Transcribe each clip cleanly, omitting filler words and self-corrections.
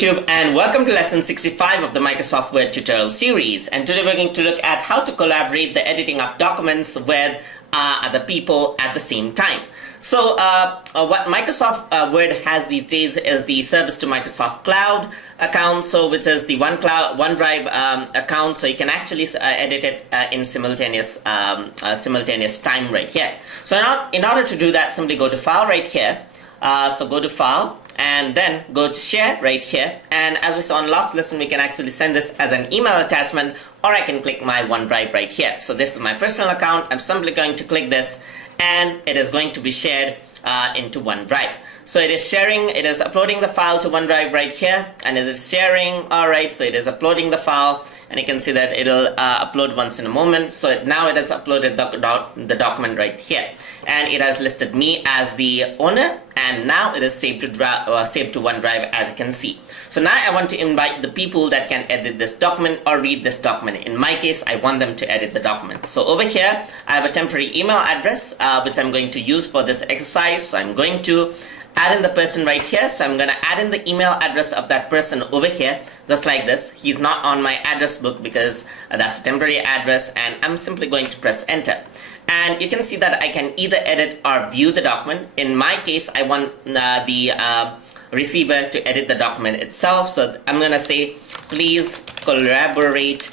YouTube, and welcome to lesson 65 of the Microsoft Word tutorial series. And today we're going to look at how to collaborate the editing of documents with other people at the same time. So what Microsoft Word has these days is the service to Microsoft Cloud account, which is the OneDrive account, so you can actually edit it in simultaneous time right here. So in order to do that, simply go to File right here. So go to File and then go to Share right here, and as we saw in last lesson, we can actually send this as an email attachment, or I can click my OneDrive right here. So this is my personal account. I'm simply going to click this and it is going to be shared into OneDrive. So it is sharing, it is uploading the file to OneDrive right here, and it is sharing. Alright, so it is uploading the file, and you can see that it'll upload once in a moment. So now it has uploaded the document right here, and it has listed me as the owner, and now it is saved to OneDrive, as you can see. So now I want to invite the people that can edit this document or read this document. In my case, I want them to edit the document. So over here, I have a temporary email address which I'm going to use for this exercise. So I'm going to add in the person right here. So I'm going to add in the email address of that person over here, just like this. He's not on my address book because that's a temporary address, and I'm simply going to press enter. And you can see that I can either edit or view the document. In my case, I want the receiver to edit the document itself. So I'm going to say, please collaborate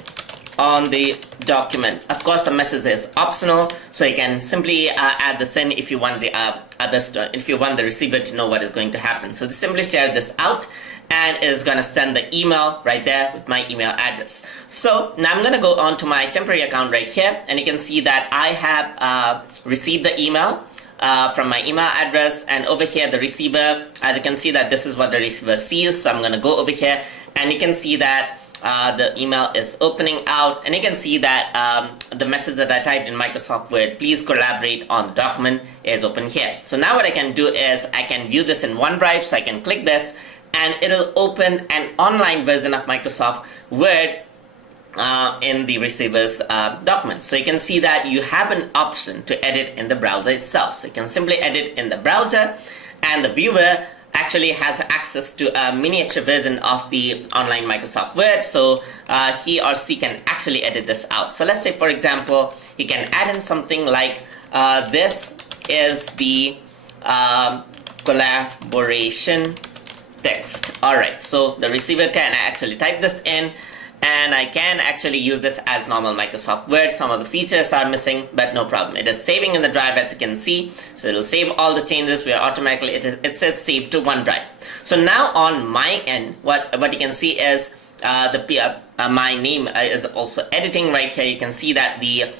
on the document. Of course, the message is optional, so you can simply add this in if you want the if you want the receiver to know what is going to happen. So simply share this out, and it is going to send the email right there with my email address. So now I'm going to go on to my temporary account right here, and you can see that I have received the email from my email address, and over here the receiver, as you can see that this is what the receiver sees. So I'm going to go over here, and you can see that the email is opening out, and you can see that the message that I typed in Microsoft Word, please collaborate on the document, is open here. So now what I can do is I can view this in OneDrive. So I can click this, and it'll open an online version of Microsoft Word in the receiver's document. So you can see that you have an option to edit in the browser itself. So you can simply edit in the browser, and the viewer actually has access to a miniature version of the online Microsoft Word, so he or she can actually edit this out. So let's say, for example, he can add in something like this is the collaboration text. Alright, so the receiver can actually type this in, and I can actually use this as normal Microsoft Word. Some of the features are missing, but no problem. It is saving in the drive, as you can see. So it will save all the changes where automatically it says save to OneDrive. So now on my end, what you can see is my name is also editing right here. You can see that the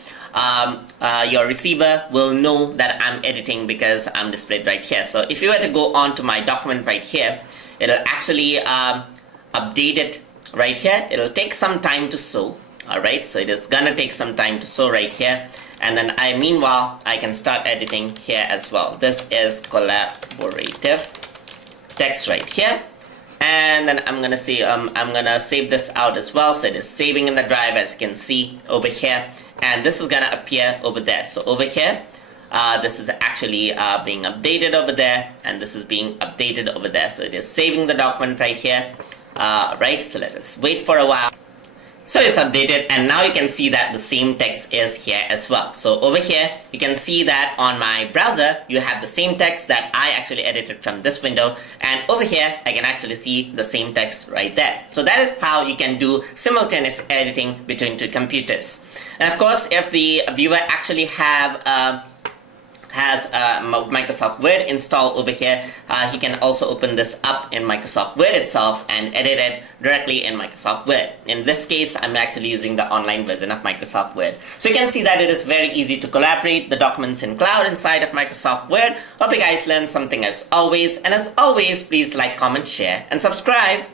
your receiver will know that I'm editing because I'm displayed right here. So if you were to go on to my document right here, it'll actually update it right here. It'll take some time to show. Alright, so it is gonna take some time to show right here, and then meanwhile I can start editing here as well. This is collaborative text right here, and then I'm gonna say I'm gonna save this out as well. So it is saving in the drive, as you can see over here, and this is gonna appear over there. So over here, this is actually being updated over there, and this is being updated over there. So it is saving the document right here. Right, so let us wait for a while. So it's updated, and now you can see that the same text is here as well. So over here, you can see that on my browser, you have the same text that I actually edited from this window, and over here, I can actually see the same text right there. So that is how you can do simultaneous editing between two computers. And of course, if the viewer actually has Microsoft Word installed over here, he can also open this up in Microsoft Word itself and edit it directly in Microsoft Word. In this case, I'm actually using the online version of Microsoft Word. So you can see that it is very easy to collaborate the documents in cloud inside of Microsoft Word. Hope you guys learned something as always, and as always, please like, comment, share, and subscribe.